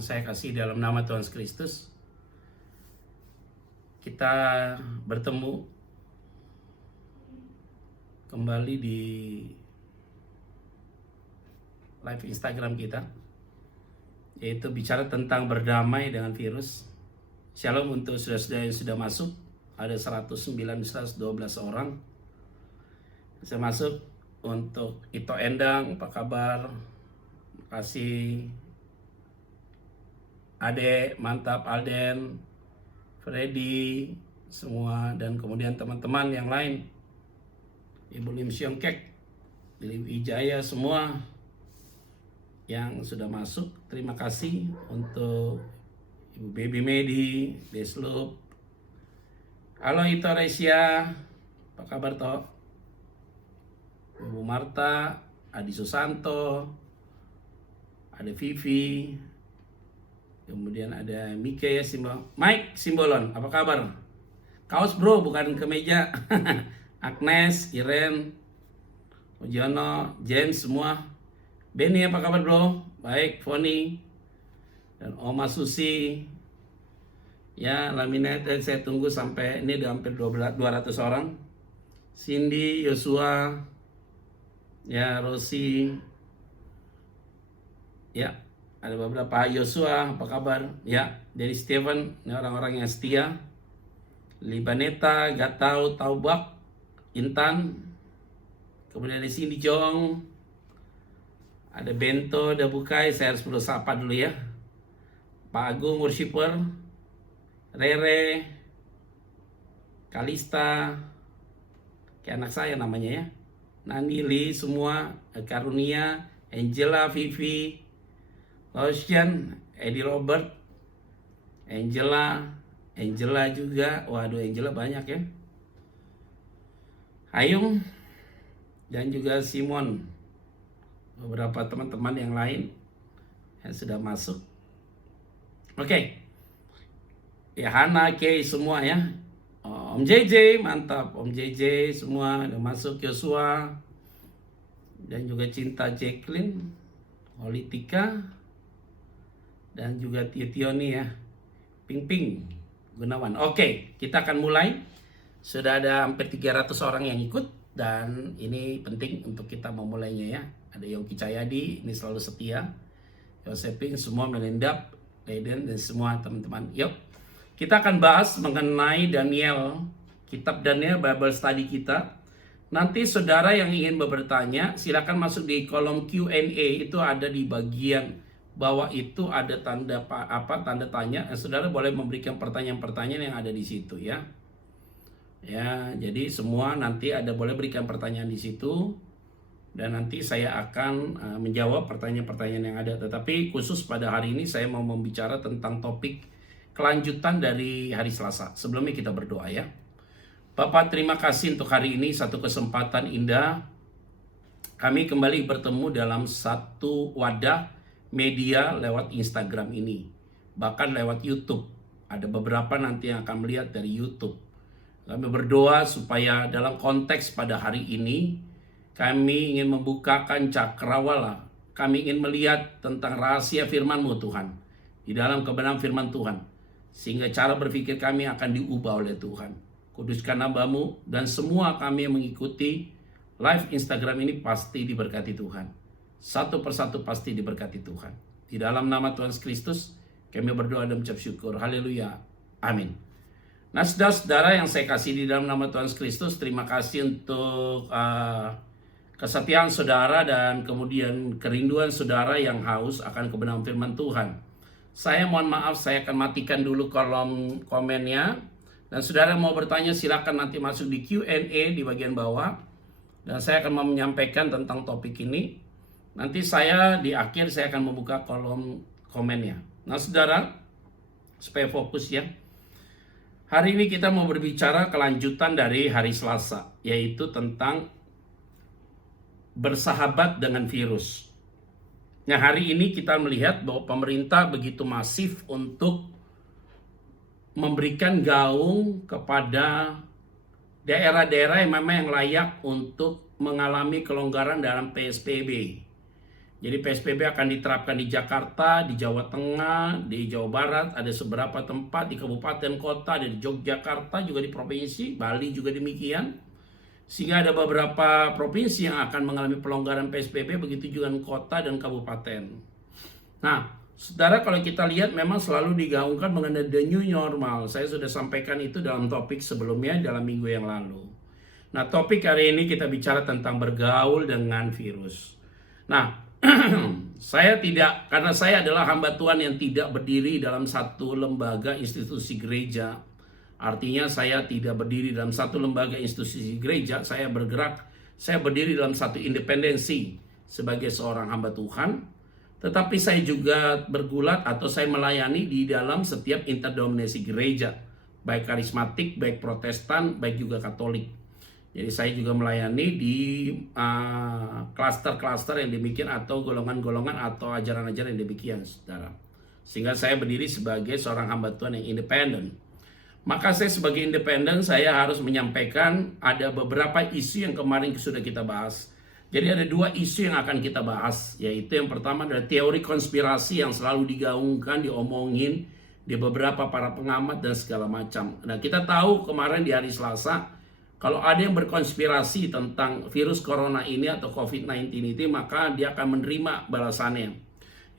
yang saya kasih dalam nama Tuhan Yesus Kristus, kita bertemu kembali di live Instagram kita, yaitu bicara tentang berdamai dengan virus. Shalom untuk saudara-saudara yang sudah masuk, ada 112 orang. Saya masuk untuk Ito Endang, apa kabar? Kasih Ade, mantap, Alden, Freddy, semua, dan kemudian teman-teman yang lain, Ibu Lim Siong Kek, Lim Wijaya, semua yang sudah masuk. Terima kasih untuk Ibu Baby Medi, Deslup. Halo Ito Resia, apa kabar toh? Ibu Marta, Adi Susanto, ada Vivi, kemudian ada Mike ya, Mike Simbolon, apa kabar? Kaos bro, bukan kemeja. Agnes, Iren, Ujono, James semua. Benny apa kabar bro? Baik, Foni dan Oma Susi. Ya, laminated saya tunggu sampai ini udah hampir 200 orang. Cindy, Yosua, ya Rosi. Ya, ada beberapa. Yosua, apa kabar? Ya, dari Steven, ini orang-orang yang setia. Libaneta, Gatau, Taubak, Intan. Kemudian ada Cindy Jong. Ada Bento, ada Bukai, saya harus perlu sapa dulu ya. Pak Agung, worshiper. Rere, Kalista, kayak anak saya namanya ya. Nanili, semua. Karunia, Angela, Vivi, Ocean, Eddie Robert, Angela juga. Waduh, Angela banyak ya. Hayung dan juga Simon. Beberapa teman-teman yang lain yang sudah masuk. Oke. Ya, Hana, Kay, semua ya. Om JJ, mantap. Om JJ semua udah masuk. Yosua dan juga Cinta Jacqueline, Holitika, dan juga Tioni ya. Ping Gunawan. Oke, kita akan mulai. Sudah ada hampir 300 orang yang ikut, dan ini penting untuk kita memulainya ya. Ada Yogi Cahyadi, ini selalu setia. Yosepin, semua Melendap, Leiden, dan semua teman-teman. Yuk, kita akan bahas mengenai Daniel, kitab Daniel Bible Study kita. Nanti saudara yang ingin bertanya, silakan masuk di kolom Q&A, itu ada di bagian bawah itu ada tanda tanya. Saudara boleh memberikan pertanyaan-pertanyaan yang ada di situ ya. Ya, jadi semua nanti ada boleh berikan pertanyaan di situ, dan nanti saya akan menjawab pertanyaan-pertanyaan yang ada. Tetapi khusus pada hari ini saya mau membicara tentang topik kelanjutan dari hari Selasa. Sebelumnya kita berdoa ya. Bapak, terima kasih untuk hari ini, satu kesempatan indah. Kami kembali bertemu dalam satu wadah media lewat Instagram ini, bahkan lewat YouTube. Ada beberapa nanti yang akan melihat dari YouTube. Kami berdoa supaya dalam konteks pada hari ini, kami ingin membukakan cakrawala. Kami ingin melihat tentang rahasia firman-Mu Tuhan, di dalam kebenaran firman Tuhan, sehingga cara berpikir kami akan diubah oleh Tuhan. Kuduskan nama-Mu, dan semua kami yang mengikuti live Instagram ini pasti diberkati Tuhan. Satu persatu pasti diberkati Tuhan. Di dalam nama Tuhan Yesus Kristus, kami berdoa dan mengucap syukur. Haleluya. Amin. Nah, saudara-saudara yang saya kasih di dalam nama Tuhan Yesus Kristus, terima kasih untuk kesetiaan saudara dan kemudian kerinduan saudara yang haus akan kebenaran firman Tuhan. Saya mohon maaf, saya akan matikan dulu kolom komennya. Dan saudara mau bertanya, silakan nanti masuk di Q&A di bagian bawah. Dan saya akan menyampaikan tentang topik ini. Nanti saya di akhir saya akan membuka kolom komennya. Nah saudara, supaya fokus ya. Hari ini kita mau berbicara kelanjutan dari hari Selasa, yaitu tentang bersahabat dengan virus. Nah, hari ini kita melihat bahwa pemerintah begitu masif untuk memberikan gaung kepada daerah-daerah yang memang layak untuk mengalami kelonggaran dalam PSBB. Jadi PSBB akan diterapkan di Jakarta, di Jawa Tengah, di Jawa Barat, ada beberapa tempat di kabupaten kota, ada di Yogyakarta juga di provinsi, Bali juga demikian. Sehingga ada beberapa provinsi yang akan mengalami pelonggaran PSBB, begitu juga kota dan kabupaten. Nah, saudara, kalau kita lihat memang selalu digaungkan mengenai the new normal. Saya sudah sampaikan itu dalam topik sebelumnya dalam minggu yang lalu. Nah, topik hari ini kita bicara tentang bergaul dengan virus. Nah, karena saya adalah hamba Tuhan yang tidak berdiri dalam satu lembaga institusi gereja. Artinya saya tidak berdiri dalam satu lembaga institusi gereja, saya berdiri dalam satu independensi sebagai seorang hamba Tuhan. Tetapi saya juga bergulat atau saya melayani di dalam setiap interdenominasi gereja, baik karismatik, baik Protestan, baik juga Katolik. Jadi saya juga melayani di klaster-klaster yang demikian atau golongan-golongan atau ajaran-ajaran yang demikian, saudara. Sehingga saya berdiri sebagai seorang hamba Tuhan yang independen. Maka saya sebagai independen, saya harus menyampaikan ada beberapa isu yang kemarin sudah kita bahas. Jadi ada dua isu yang akan kita bahas, yaitu yang pertama adalah teori konspirasi yang selalu digaungkan, diomongin di beberapa para pengamat dan segala macam. Nah, kita tahu kemarin di hari Selasa, kalau ada yang berkonspirasi tentang virus corona ini atau COVID-19 ini, maka dia akan menerima balasannya.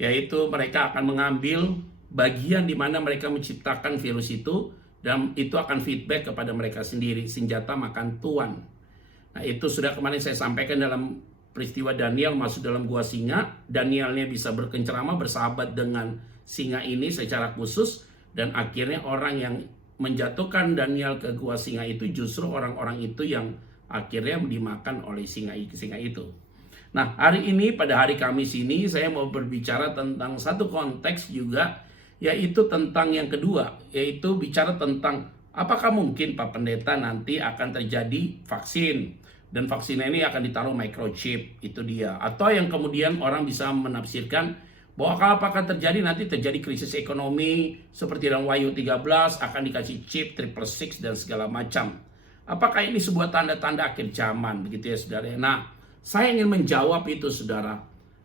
Yaitu mereka akan mengambil bagian di mana mereka menciptakan virus itu, dan itu akan feedback kepada mereka sendiri, senjata makan tuan. Nah, itu sudah kemarin saya sampaikan dalam peristiwa Daniel masuk dalam gua singa. Danielnya bisa berkencerama, bersahabat dengan singa ini secara khusus, dan akhirnya orang yang menjatuhkan Daniel ke gua singa itu justru orang-orang itu yang akhirnya dimakan oleh singa itu. Nah, hari ini pada hari Kamis ini saya mau berbicara tentang satu konteks juga, yaitu tentang yang kedua, yaitu bicara tentang apakah mungkin Pak Pendeta nanti akan terjadi vaksin, dan vaksin ini akan ditaruh microchip, itu dia. Atau yang kemudian orang bisa menafsirkan bahwa apakah nanti terjadi krisis ekonomi seperti dalam Wahyu 13 akan dikasih chip 666 dan segala macam. Apakah ini sebuah tanda-tanda akhir zaman, begitu ya saudara? Nah, saya ingin menjawab itu, saudara.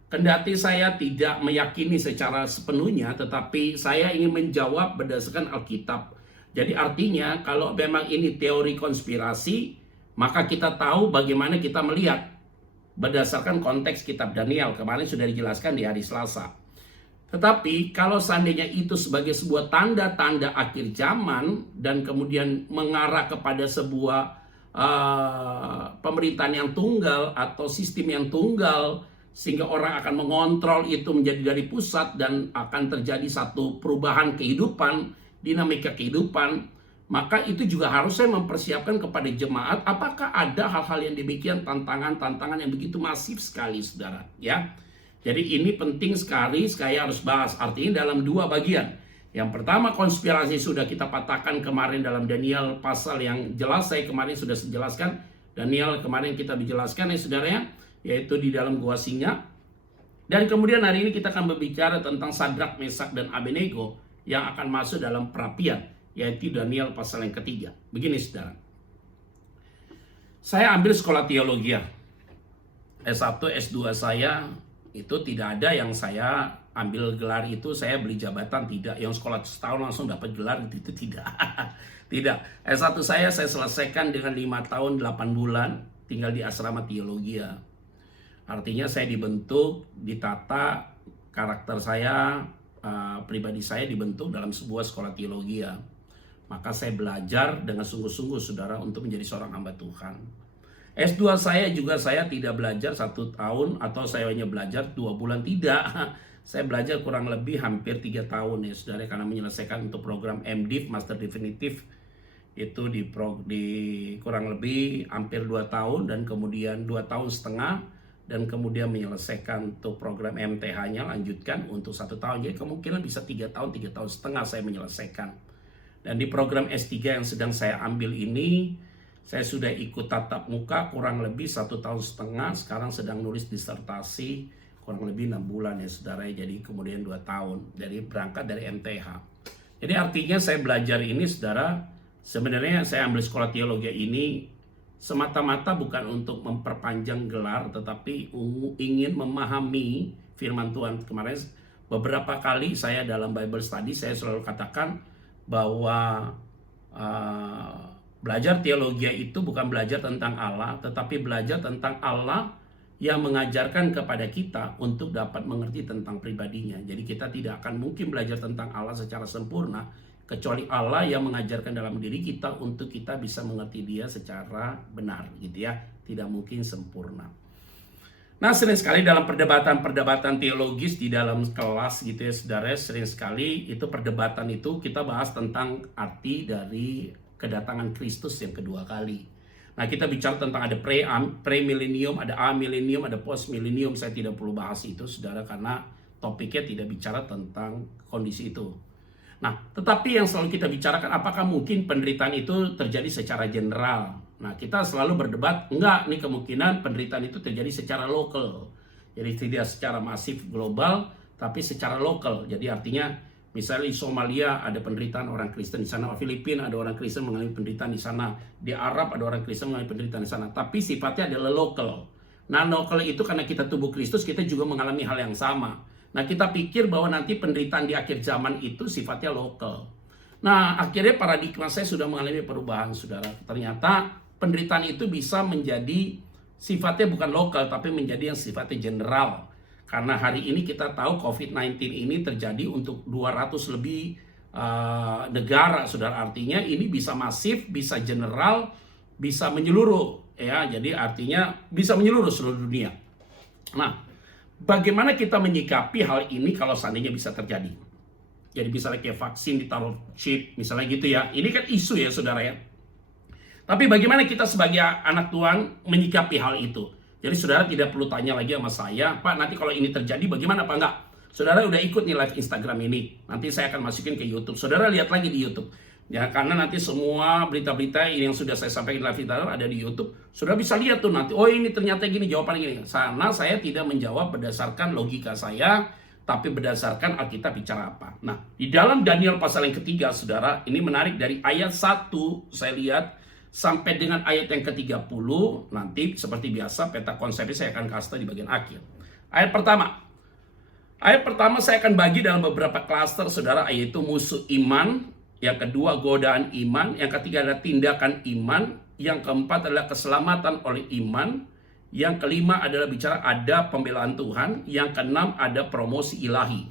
Kendati saya tidak meyakini secara sepenuhnya, tetapi saya ingin menjawab berdasarkan Alkitab. Jadi artinya kalau memang ini teori konspirasi, maka kita tahu bagaimana kita melihat berdasarkan konteks kitab Daniel. Kemarin sudah dijelaskan di hari Selasa. Tetapi kalau seandainya itu sebagai sebuah tanda-tanda akhir zaman dan kemudian mengarah kepada sebuah pemerintahan yang tunggal atau sistem yang tunggal, sehingga orang akan mengontrol itu menjadi dari pusat dan akan terjadi satu perubahan kehidupan, dinamika kehidupan, maka itu juga harus saya mempersiapkan kepada jemaat apakah ada hal-hal yang demikian, tantangan-tantangan yang begitu masif sekali, saudara, ya. Jadi ini penting sekali saya harus bahas. Artinya dalam dua bagian. Yang pertama, konspirasi sudah kita patahkan kemarin dalam Daniel pasal yang jelas saya kemarin sudah jelaskan. Daniel kemarin kita dijelaskan ya saudara ya, yaitu di dalam gua singa. Dan kemudian hari ini kita akan berbicara tentang Sadrak, Mesak, dan Abednego yang akan masuk dalam perapian, yaitu Daniel pasal yang ketiga. Begini saudara. Saya ambil sekolah teologi. S1, S2 saya itu tidak ada yang saya ambil gelar itu saya beli jabatan, tidak. Yang sekolah setahun langsung dapat gelar itu tidak. Tidak. S1 saya selesaikan dengan 5 tahun 8 bulan tinggal di asrama teologi. Artinya saya dibentuk, ditata, karakter saya, pribadi saya dibentuk dalam sebuah sekolah teologi. Maka saya belajar dengan sungguh-sungguh saudara untuk menjadi seorang hamba Tuhan. S2 saya juga saya tidak belajar 1 tahun atau saya hanya belajar 2 bulan, tidak. Saya belajar kurang lebih hampir 3 tahun ya saudara, karena menyelesaikan untuk program MDiv, Master Definitif itu di kurang lebih hampir 2 tahun dan kemudian 2 tahun setengah dan kemudian menyelesaikan untuk program MTH-nya lanjutkan untuk 1 tahun. Jadi kemungkinan bisa 3 tahun setengah saya menyelesaikan. Dan di program S3 yang sedang saya ambil ini, saya sudah ikut tatap muka kurang lebih 1 tahun setengah, sekarang sedang nulis disertasi kurang lebih 6 bulan ya saudara, jadi kemudian 2 tahun, dari berangkat dari MTH. Jadi artinya saya belajar ini saudara, sebenarnya saya ambil sekolah teologi ini semata-mata bukan untuk memperpanjang gelar, tetapi ingin memahami firman Tuhan. Kemarin beberapa kali saya dalam Bible study saya selalu katakan bahwa belajar teologi itu bukan belajar tentang Allah, tetapi belajar tentang Allah yang mengajarkan kepada kita untuk dapat mengerti tentang pribadinya. Jadi kita tidak akan mungkin belajar tentang Allah secara sempurna, kecuali Allah yang mengajarkan dalam diri kita untuk kita bisa mengerti dia secara benar gitu ya. Tidak mungkin sempurna. Nah, sering sekali dalam perdebatan teologis di dalam kelas gitu ya saudara, sering sekali itu perdebatan itu kita bahas tentang arti dari kedatangan Kristus yang kedua kali. Nah, kita bicara tentang ada pre-millennium, ada amillennium, ada post-millennium. Saya tidak perlu bahas itu, saudara, karena topiknya tidak bicara tentang kondisi itu. Nah, tetapi yang selalu kita bicarakan, apakah mungkin penderitaan itu terjadi secara general? Nah, kita selalu berdebat, enggak, nih kemungkinan penderitaan itu terjadi secara lokal. Jadi tidak secara masif global, tapi secara lokal. Jadi artinya, misalnya di Somalia ada penderitaan orang Kristen di sana, di Filipina ada orang Kristen mengalami penderitaan di sana, di Arab ada orang Kristen mengalami penderitaan di sana. Tapi sifatnya adalah lokal. Nah, lokal itu karena kita tubuh Kristus, kita juga mengalami hal yang sama. Nah, kita pikir bahwa nanti penderitaan di akhir zaman itu sifatnya lokal. Nah, akhirnya paradigma saya sudah mengalami perubahan, saudara. Ternyata penderitaan itu bisa menjadi sifatnya bukan lokal, tapi menjadi yang sifatnya general. Karena hari ini kita tahu COVID-19 ini terjadi untuk 200 lebih negara, saudara. Artinya ini bisa masif, bisa general, bisa menyeluruh. Ya, jadi artinya bisa menyeluruh seluruh dunia. Nah, bagaimana kita menyikapi hal ini kalau seandainya bisa terjadi? Jadi misalnya kayak vaksin ditaruh chip, misalnya gitu ya. Ini kan isu ya, saudara ya. Tapi bagaimana kita sebagai anak Tuhan menyikapi hal itu? Jadi saudara tidak perlu tanya lagi sama saya, Pak, nanti kalau ini terjadi bagaimana apa enggak? Saudara udah ikut nih live Instagram ini, nanti saya akan masukin ke YouTube. Saudara lihat lagi di YouTube. Ya, karena nanti semua berita-berita yang sudah saya sampaikan di live Instagram ada di YouTube. Saudara bisa lihat tuh nanti, oh ini ternyata gini, jawabannya gini. Sana saya tidak menjawab berdasarkan logika saya, tapi berdasarkan Alkitab bicara apa. Nah, di dalam Daniel pasal yang ketiga, saudara, ini menarik dari ayat 1, saya lihat, sampai dengan ayat yang ke-30, nanti seperti biasa peta konsepnya saya akan kasih di bagian akhir. Ayat pertama saya akan bagi dalam beberapa klaster, saudara, yaitu musuh iman, yang kedua godaan iman, yang ketiga adalah tindakan iman, yang keempat adalah keselamatan oleh iman, yang kelima adalah bicara ada pembelaan Tuhan, yang keenam ada promosi ilahi.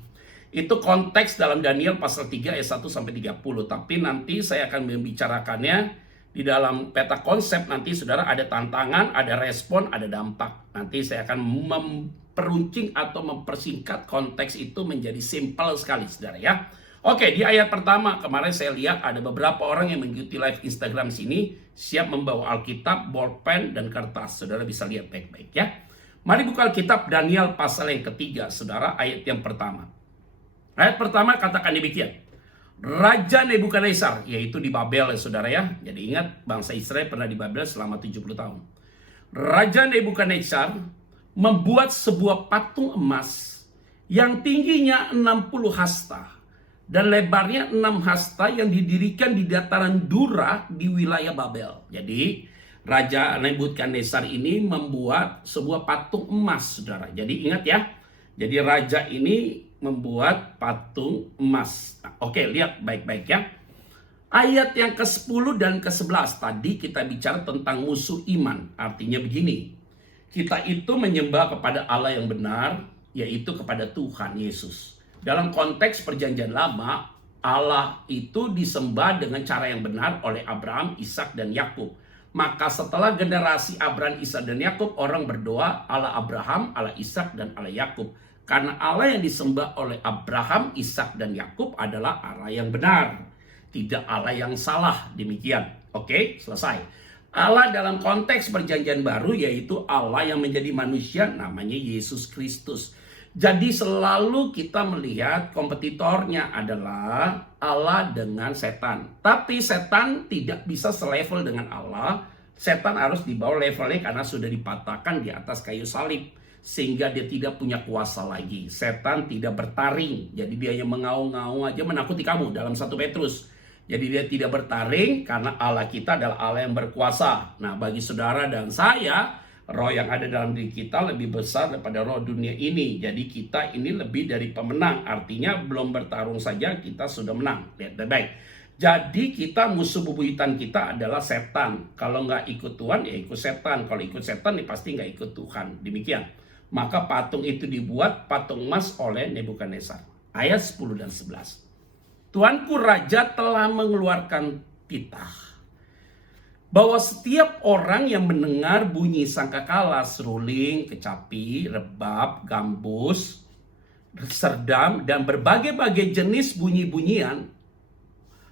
Itu konteks dalam Daniel pasal 3 ayat 1 sampai 30, tapi nanti saya akan membicarakannya di dalam peta konsep. Nanti saudara ada tantangan, ada respon, ada dampak. Nanti saya akan memperuncing atau mempersingkat konteks itu menjadi simpel sekali, saudara ya. Oke, di ayat pertama kemarin saya lihat ada beberapa orang yang mengikuti live Instagram sini siap membawa Alkitab, bolpen, dan kertas. Saudara bisa lihat baik-baik ya. Mari buka Alkitab Daniel pasal yang ketiga, saudara, ayat yang pertama. Ayat pertama katakan demikian. Raja Nebukadnezar, yaitu di Babel ya saudara ya. Jadi ingat, bangsa Israel pernah di Babel selama 70 tahun. Raja Nebukadnezar membuat sebuah patung emas yang tingginya 60 hasta dan lebarnya 6 hasta yang didirikan di dataran Dura di wilayah Babel. Jadi Raja Nebukadnezar ini membuat sebuah patung emas, saudara. Jadi ingat ya. Jadi raja ini membuat patung emas. Nah, oke, lihat baik-baik ya. Ayat yang ke-10 dan ke-11 tadi kita bicara tentang musuh iman. Artinya begini. Kita itu menyembah kepada Allah yang benar, yaitu kepada Tuhan Yesus. Dalam konteks perjanjian lama, Allah itu disembah dengan cara yang benar oleh Abraham, Ishak, dan Yakub. Maka setelah generasi Abraham, Ishak, dan Yakub, orang berdoa Allah Abraham, Allah Ishak, dan Allah Yakub. Karena Allah yang disembah oleh Abraham, Ishak, dan Yakub adalah Allah yang benar, tidak Allah yang salah. Demikian. Oke, selesai. Allah dalam konteks perjanjian baru yaitu Allah yang menjadi manusia, namanya Yesus Kristus. Jadi selalu kita melihat kompetitornya adalah Allah dengan setan. Tapi setan tidak bisa selevel dengan Allah. Setan harus di bawah levelnya karena sudah dipatahkan di atas kayu salib. Sehingga dia tidak punya kuasa lagi. Setan tidak bertaring. Jadi dia hanya mengaung-ngaung aja menakuti kamu dalam 1 Petrus. Jadi dia tidak bertaring karena Allah kita adalah Allah yang berkuasa. Nah, bagi saudara dan saya, Roh yang ada dalam diri kita lebih besar daripada roh dunia ini. Jadi kita ini lebih dari pemenang. Artinya belum bertarung saja kita sudah menang. Lihat baik-baik. Jadi kita musuh bebuyutan kita adalah setan. Kalau nggak ikut Tuhan ya ikut setan. Kalau ikut setan ya pasti nggak ikut Tuhan. Demikian. Maka patung itu dibuat patung emas oleh Nebukadnezar. Ayat 10 dan 11. Tuanku Raja telah mengeluarkan titah bahwa setiap orang yang mendengar bunyi sangkakala, seruling, kecapi, rebab, gambus, serdam, dan berbagai-bagai jenis bunyi-bunyian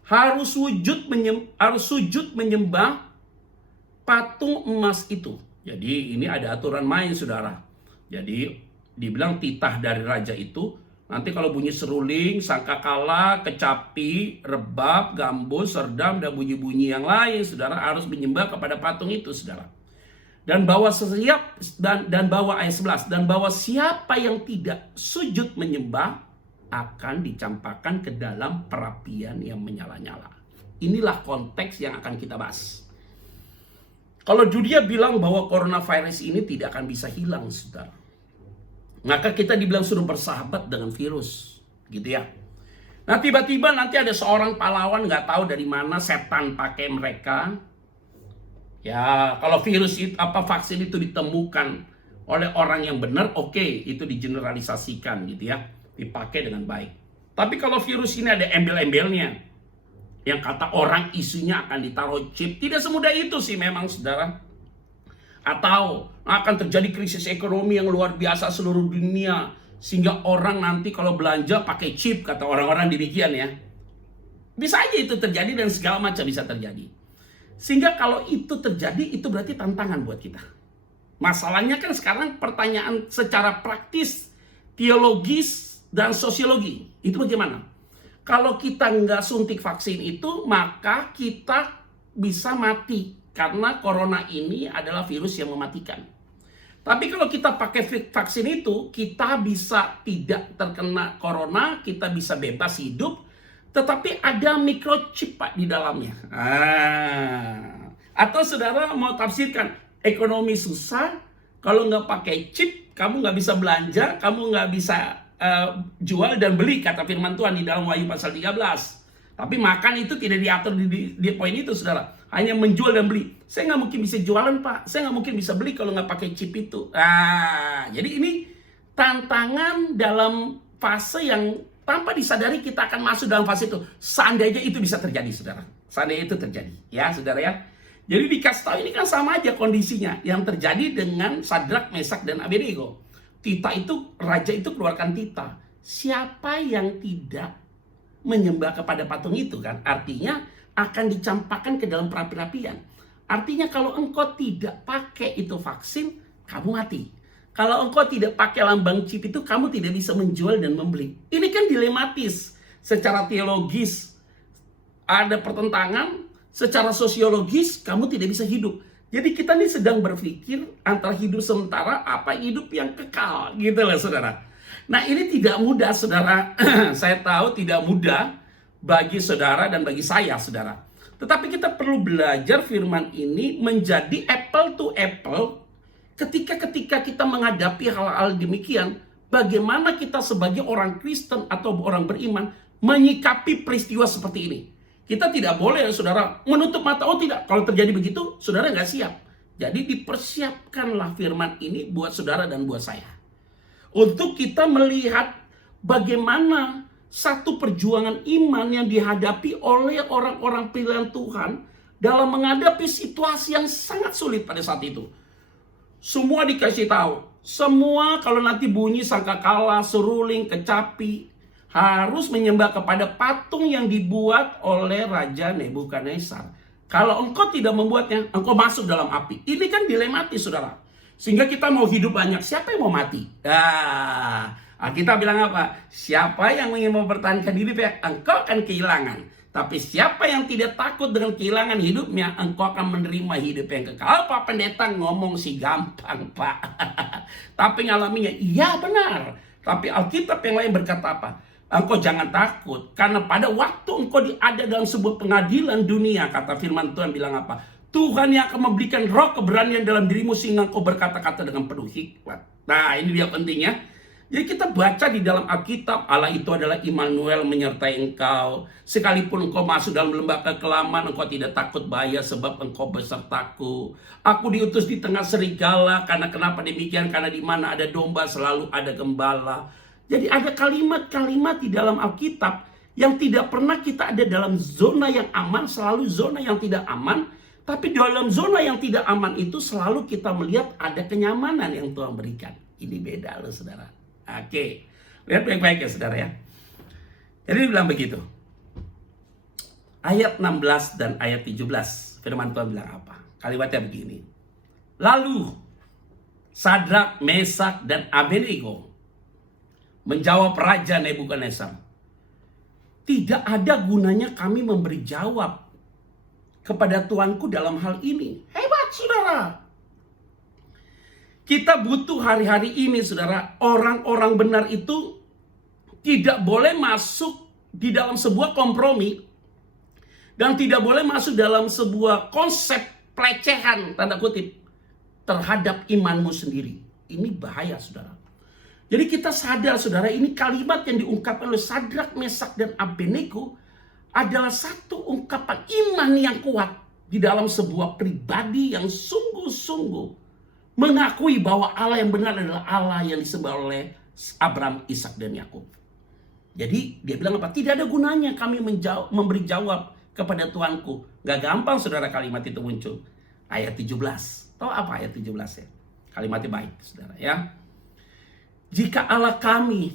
harus sujud menyembah patung emas itu. Jadi ini ada aturan main, saudara. Jadi dibilang titah dari raja itu, nanti kalau bunyi seruling, sangkakala, kecapi, rebab, gambus, serdam, dan bunyi-bunyi yang lain, saudara harus menyembah kepada patung itu, saudara. Dan bahwa ayat 11, dan bahwa siapa yang tidak sujud menyembah akan dicampakkan ke dalam perapian yang menyala-nyala. Inilah konteks yang akan kita bahas. Kalau dunia bilang bahwa coronavirus ini tidak akan bisa hilang, saudara, maka kita dibilang suruh bersahabat dengan virus, gitu ya. Nah tiba-tiba nanti ada seorang pahlawan nggak tahu dari mana setan pakai mereka. Ya kalau virus itu vaksin itu ditemukan oleh orang yang benar, oke, itu digeneralisasikan gitu ya, dipakai dengan baik. Tapi kalau virus ini ada embel-embelnya, yang kata orang isunya akan ditaruh chip, tidak semudah itu sih memang, saudara. Atau akan terjadi krisis ekonomi yang luar biasa seluruh dunia, sehingga orang nanti kalau belanja pakai chip, kata orang-orang demikian ya. Bisa aja itu terjadi dan segala macam bisa terjadi. Sehingga kalau itu terjadi, itu berarti tantangan buat kita. Masalahnya kan sekarang pertanyaan secara praktis, teologis, dan sosiologi. Itu bagaimana? Kalau kita nggak suntik vaksin itu, maka kita bisa mati. Karena corona ini adalah virus yang mematikan. Tapi kalau kita pakai vaksin itu, kita bisa tidak terkena corona, kita bisa bebas hidup, tetapi ada microchip Pak di dalamnya. Atau saudara mau tafsirkan, ekonomi susah, kalau nggak pakai chip, kamu nggak bisa belanja, kamu nggak bisa jual dan beli, kata firman Tuhan di dalam Wahyu pasal 13. Tapi makan itu tidak diatur di poin itu, saudara. Hanya menjual dan beli. Saya nggak mungkin bisa jualan, Pak. Saya nggak mungkin bisa beli kalau nggak pakai chip itu. Jadi ini tantangan dalam fase yang tanpa disadari kita akan masuk dalam fase itu. Seandainya itu bisa terjadi, saudara. Seandainya itu terjadi. Ya, saudara ya. Jadi dikasih tahu ini kan sama aja kondisinya. Yang terjadi dengan Sadrak, Mesak, dan Abednego. Titah itu, raja itu keluarkan titah. Siapa yang tidak menyembah kepada patung itu kan? Artinya akan dicampakkan ke dalam perapi-rapian. Artinya kalau engkau tidak pakai itu vaksin, kamu mati. Kalau engkau tidak pakai lambang chip itu, kamu tidak bisa menjual dan membeli. Ini kan dilematis. Secara teologis ada pertentangan, secara sosiologis kamu tidak bisa hidup. Jadi kita ini sedang berpikir antara hidup sementara apa hidup yang kekal, gitu lah saudara. Nah ini tidak mudah, saudara. Saya tahu tidak mudah bagi saudara dan bagi saya, saudara. Tetapi kita perlu belajar firman ini menjadi apple to apple ketika kita menghadapi hal-hal demikian. Bagaimana kita sebagai orang Kristen atau orang beriman menyikapi peristiwa seperti ini. Kita tidak boleh, saudara, menutup mata. Oh tidak, kalau terjadi begitu, saudara nggak siap. Jadi dipersiapkanlah firman ini buat saudara dan buat saya. Untuk kita melihat bagaimana satu perjuangan iman yang dihadapi oleh orang-orang pilihan Tuhan dalam menghadapi situasi yang sangat sulit pada saat itu. Semua dikasih tahu. Semua kalau nanti bunyi sangkakala, seruling, kecapi, harus menyembah kepada patung yang dibuat oleh Raja Nebukadnezar. Kalau engkau tidak membuatnya, engkau masuk dalam api. Ini kan dilematis, saudara. Sehingga kita mau hidup banyak, siapa yang mau mati? Kita bilang apa? Siapa yang ingin mempertahankan hidup ya, engkau akan kehilangan. Tapi siapa yang tidak takut dengan kehilangan hidupnya, engkau akan menerima hidup yang kekal. Pak Pendeta ngomong sih gampang, Pak. Tapi ngalaminya, iya benar. Tapi Alkitab yang lain berkata apa? Engkau jangan takut. Karena pada waktu engkau ada dalam sebuah pengadilan dunia, kata firman Tuhan bilang apa? Tuhan yang akan memberikan roh keberanian dalam dirimu sehingga engkau berkata-kata dengan penuh hikmat. Nah, ini dia pentingnya. Jadi kita baca di dalam Alkitab, Allah itu adalah Immanuel menyertai engkau. Sekalipun engkau masuk dalam lembah kekelaman, engkau tidak takut bahaya sebab engkau besertaku. Aku diutus di tengah serigala, karena kenapa demikian? Karena di mana ada domba selalu ada gembala. Jadi ada kalimat-kalimat di dalam Alkitab yang tidak pernah kita ada dalam zona yang aman, selalu zona yang tidak aman. Tapi dalam zona yang tidak aman itu selalu kita melihat ada kenyamanan yang Tuhan berikan. Ini beda loh saudara. Oke, lihat baik-baik ya saudara ya. Jadi dibilang begitu. Ayat 16 dan ayat 17. Firman Tuhan bilang apa? Kalimatnya begini. Lalu Sadrak, Mesak, dan Abednego menjawab Raja Nebukadnezar, tidak ada gunanya kami memberi jawab kepada Tuanku dalam hal ini. Hebat saudara. Kita butuh hari-hari ini saudara, orang-orang benar itu tidak boleh masuk di dalam sebuah kompromi dan tidak boleh masuk dalam sebuah konsep pelecehan tanda kutip terhadap imanmu sendiri. Ini bahaya saudara. Jadi kita sadar saudara, ini kalimat yang diungkapkan oleh Sadrak, Mesak, dan Abednego adalah satu ungkapan iman yang kuat di dalam sebuah pribadi yang sungguh-sungguh mengakui bahwa Allah yang benar adalah Allah yang disembah oleh Abraham, Ishak, dan Yakub. Jadi dia bilang apa? Tidak ada gunanya kami memberi jawab kepada Tuanku. Gak gampang saudara kalimat itu muncul. Ayat 17. Tahu apa ayat 17 ya? Kalimatnya baik saudara ya. Jika Allah kami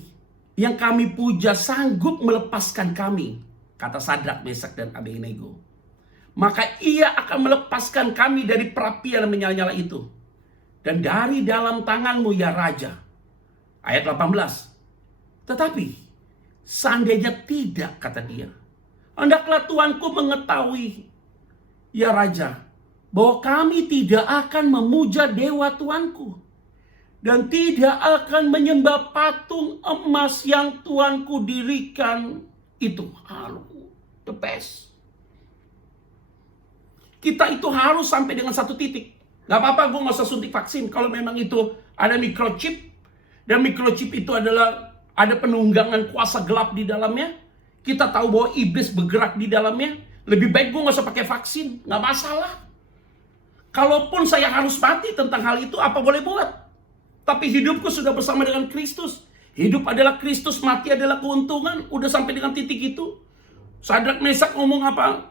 yang kami puja sanggup melepaskan kami, kata Sadrak, Mesak, dan Abednego, maka ia akan melepaskan kami dari perapian yang menyala-nyala itu. Dan dari dalam tanganmu ya Raja. Ayat 18. Tetapi seandainya tidak, kata dia, hendaklah Tuanku mengetahui ya Raja, bahwa kami tidak akan memuja dewa Tuanku dan tidak akan menyembah patung emas yang Tuanku dirikan itu. The best. Kita itu harus sampai dengan satu titik. Gak apa-apa gue gak usah suntik vaksin kalau memang itu ada microchip. Dan microchip itu adalah ada penunggangan kuasa gelap di dalamnya. Kita tahu bahwa iblis bergerak di dalamnya. Lebih baik gue gak usah pakai vaksin. Gak masalah. Kalaupun saya harus mati tentang hal itu, apa boleh buat. Tapi hidupku sudah bersama dengan Kristus. Hidup adalah Kristus, mati adalah keuntungan. Udah sampai dengan titik itu. Sadrak, Mesak ngomong apa?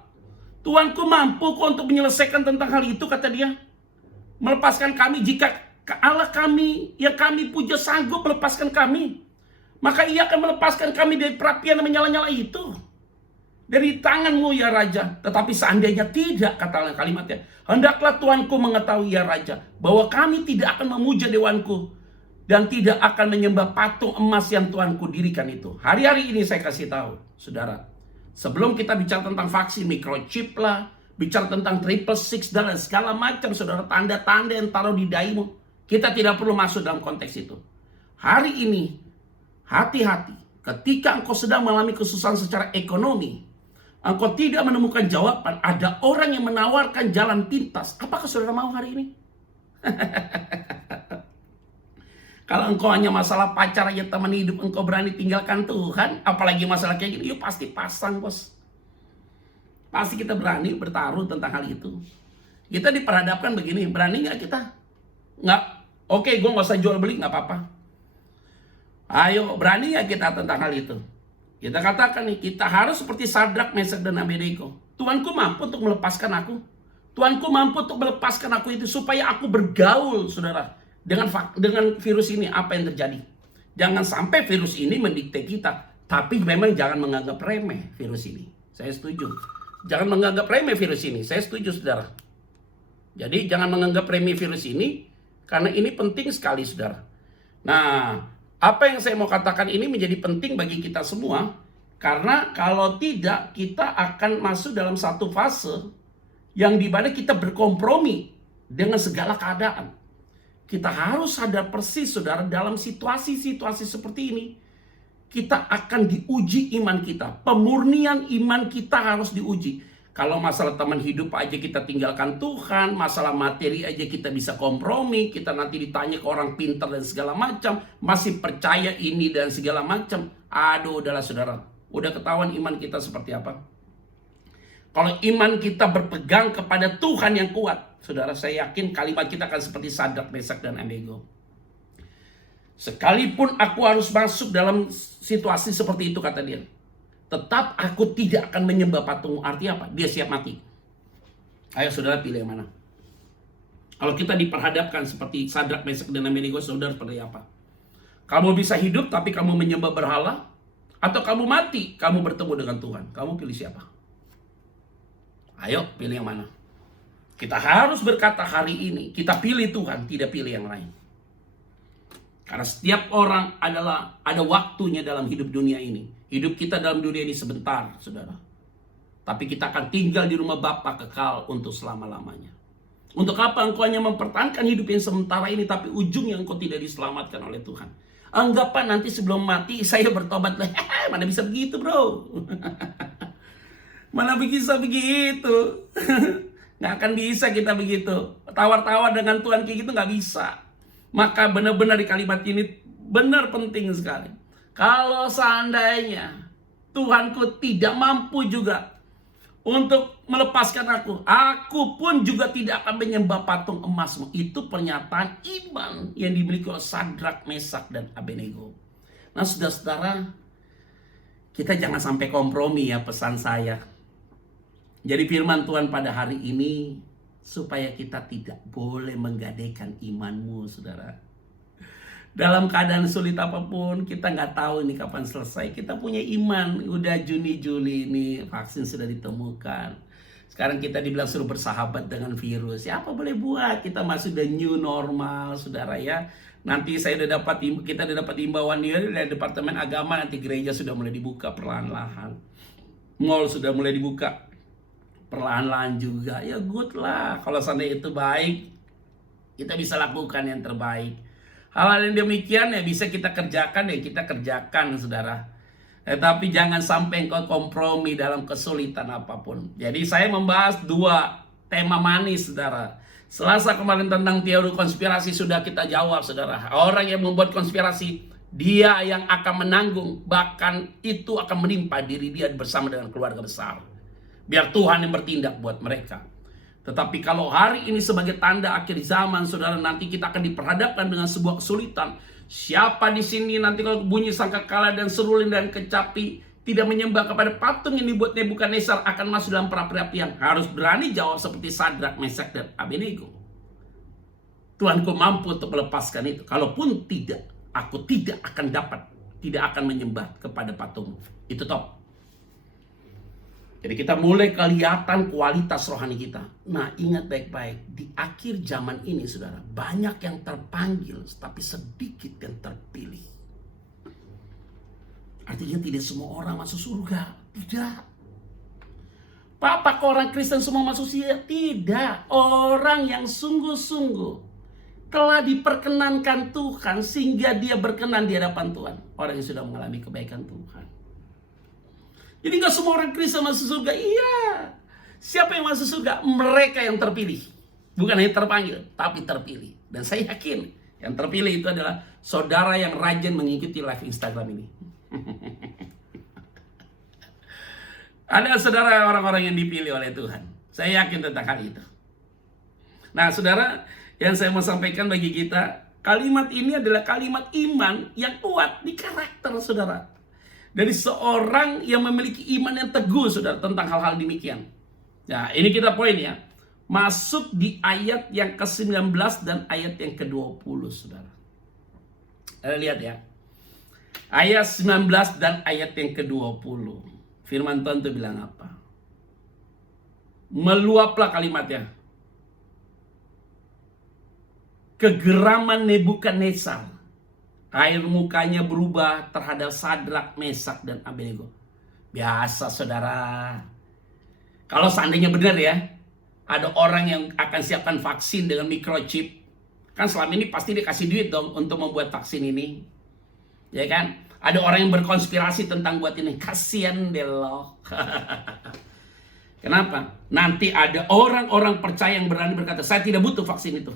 Tuanku mampu kok untuk menyelesaikan tentang hal itu, kata dia. Melepaskan kami jika Allah kami yang kami puja sanggup melepaskan kami. Maka ia akan melepaskan kami dari perapian yang menyala-nyala itu. Dari tanganmu ya Raja. Tetapi seandainya tidak, kata kalimatnya, hendaklah Tuanku mengetahui ya Raja, bahwa kami tidak akan memuja dewanku dan tidak akan menyembah patung emas yang Tuanku dirikan itu. Hari-hari ini saya kasih tahu, saudara, sebelum kita bicara tentang vaksin, microchip lah, bicara tentang 666 dan segala macam, saudara, tanda-tanda yang taruh di dahimu, kita tidak perlu masuk dalam konteks itu. Hari ini, hati-hati, ketika engkau sedang mengalami kesusahan secara ekonomi, engkau tidak menemukan jawaban, ada orang yang menawarkan jalan pintas. Apakah saudara mau hari ini? Kalau engkau hanya masalah pacar aja teman hidup, engkau berani tinggalkan Tuhan, apalagi masalah kayak gini, yuk pasti pasang bos. Pasti kita berani bertaruh tentang hal itu. Kita diperhadapkan begini, berani nggak kita? Nggak. Oke, gue nggak usah jual beli, nggak apa-apa. Ayo, berani nggak kita tentang hal itu? Kita katakan nih, kita harus seperti Sadrak, Mesak, dan Abednego. Tuanku mampu untuk melepaskan aku. Tuanku mampu untuk melepaskan aku itu supaya aku bergaul, saudara, dengan virus ini. Apa yang terjadi? Jangan sampai virus ini mendikte kita. Tapi memang jangan menganggap remeh virus ini. Saya setuju. Jangan menganggap remeh virus ini. Saya setuju, saudara. Jadi jangan menganggap remeh virus ini, karena ini penting sekali, saudara. Nah, apa yang saya mau katakan ini menjadi penting bagi kita semua, karena kalau tidak kita akan masuk dalam satu fase yang dimana kita berkompromi dengan segala keadaan. Kita harus sadar persis, saudara, dalam situasi-situasi seperti ini kita akan diuji iman kita. Pemurnian iman kita harus diuji. Kalau masalah teman hidup aja kita tinggalkan Tuhan, masalah materi aja kita bisa kompromi, kita nanti ditanya ke orang pintar dan segala macam, masih percaya ini dan segala macam. Aduh, udahlah saudara, udah ketahuan iman kita seperti apa. Kalau iman kita berpegang kepada Tuhan yang kuat, saudara, saya yakin kalimat kita akan seperti Sadrak, Mesak, dan Abednego. Sekalipun aku harus masuk dalam situasi seperti itu, kata dia, tetap aku tidak akan menyembah patung. Artinya apa? Dia siap mati. Ayo saudara, pilih yang mana? Kalau kita diperhadapkan seperti Sadrak, Mesak, dan Abednego, saudara seperti apa? Kamu bisa hidup tapi kamu menyembah berhala, atau kamu mati, kamu bertemu dengan Tuhan. Kamu pilih siapa? Ayo pilih yang mana? Kita harus berkata hari ini, kita pilih Tuhan, tidak pilih yang lain. Karena setiap orang ada waktunya dalam hidup dunia ini. Hidup kita dalam dunia ini sebentar, saudara. Tapi kita akan tinggal di rumah Bapa kekal untuk selama-lamanya. Untuk apa engkau hanya mempertahankan hidup yang sementara ini, tapi ujungnya engkau tidak diselamatkan oleh Tuhan? Anggapan nanti sebelum mati saya bertobat. Mana bisa begitu, bro? Mana bisa begitu? Nggak akan bisa kita begitu. Tawar-tawar dengan Tuhan kayak gitu nggak bisa. Maka benar-benar di kalimat ini benar penting sekali. Kalau seandainya Tuhanku tidak mampu juga untuk melepaskan aku pun juga tidak akan menyembah patung emasmu. Itu pernyataan iman yang dimiliki oleh Sadrak, Mesak, dan Abednego. Nah, saudara-saudara, kita jangan sampai kompromi ya, pesan saya. Jadi firman Tuhan pada hari ini, supaya kita tidak boleh menggadaikan imanmu, saudara. Dalam keadaan sulit apapun, kita nggak tahu ini kapan selesai. Kita punya iman, udah Juni-Juli ini vaksin sudah ditemukan. Sekarang kita dibilang suruh bersahabat dengan virus. Ya apa boleh buat, kita masuk the new normal, saudara ya. Nanti kita udah dapat imbauan dari Departemen Agama, nanti gereja sudah mulai dibuka perlahan-lahan. Mall sudah mulai dibuka perlahan-lahan juga. Ya good lah, kalau seandainya itu baik, kita bisa lakukan yang terbaik. Hal-hal yang demikian ya bisa kita kerjakan, saudara. Tapi jangan sampai engkau kompromi dalam kesulitan apapun. Jadi saya membahas 2 tema manis, saudara. Selasa kemarin tentang teori konspirasi sudah kita jawab, saudara. Orang yang membuat konspirasi, dia yang akan menanggung. Bahkan itu akan menimpa diri dia bersama dengan keluarga besar. Biar Tuhan yang bertindak buat mereka. Tetapi kalau hari ini sebagai tanda akhir zaman, saudara, nanti kita akan diperhadapkan dengan sebuah kesulitan. Siapa di sini nanti kalau bunyi sangkakala dan seruling dan kecapi tidak menyembah kepada patung yang dibuat Nebukadnezar akan masuk dalam perapi-apian? Harus berani jawab seperti Sadrak, Mesak, dan Abednego. Tuhanku mampu untuk melepaskan itu. Kalaupun tidak, aku tidak akan menyembah kepada patung. Itu top. Jadi kita mulai kelihatan kualitas rohani kita. Nah, ingat baik-baik, di akhir zaman ini, saudara, banyak yang terpanggil, tapi sedikit yang terpilih. Artinya tidak semua orang masuk surga. Tidak. Apakah orang Kristen semua masuk surga? Tidak. Orang yang sungguh-sungguh telah diperkenankan Tuhan sehingga dia berkenan di hadapan Tuhan. Orang yang sudah mengalami kebaikan Tuhan. Jadi gak semua orang Kristen masuk surga. Iya. Siapa yang masuk surga? Mereka yang terpilih. Bukan hanya terpanggil, tapi terpilih. Dan saya yakin yang terpilih itu adalah saudara yang rajin mengikuti live Instagram ini. Ada saudara orang-orang yang dipilih oleh Tuhan. Saya yakin tentang hal itu. Nah, saudara, yang saya mau sampaikan bagi kita, kalimat ini adalah kalimat iman yang kuat di karakter saudara. Dari seorang yang memiliki iman yang teguh, saudara, tentang hal-hal demikian. Nah, ini kita poin ya. Masuk di ayat yang ke-19 dan ayat yang ke-20, saudara. Lihat ya. Ayat 19 dan ayat yang ke-20. Firman Tuhan itu bilang apa? Meluaplah kalimatnya. Kegeraman Nebukadnezar. Air mukanya berubah terhadap Sadrak, Mesak, dan Abednego. Biasa, saudara. Kalau seandainya benar ya, ada orang yang akan siapkan vaksin dengan microchip. Kan selama ini pasti dikasih duit dong untuk membuat vaksin ini. Ya kan? Ada orang yang berkonspirasi tentang buat ini. Kasian deh loh. Kenapa? Nanti ada orang-orang percaya yang berani berkata, saya tidak butuh vaksin itu.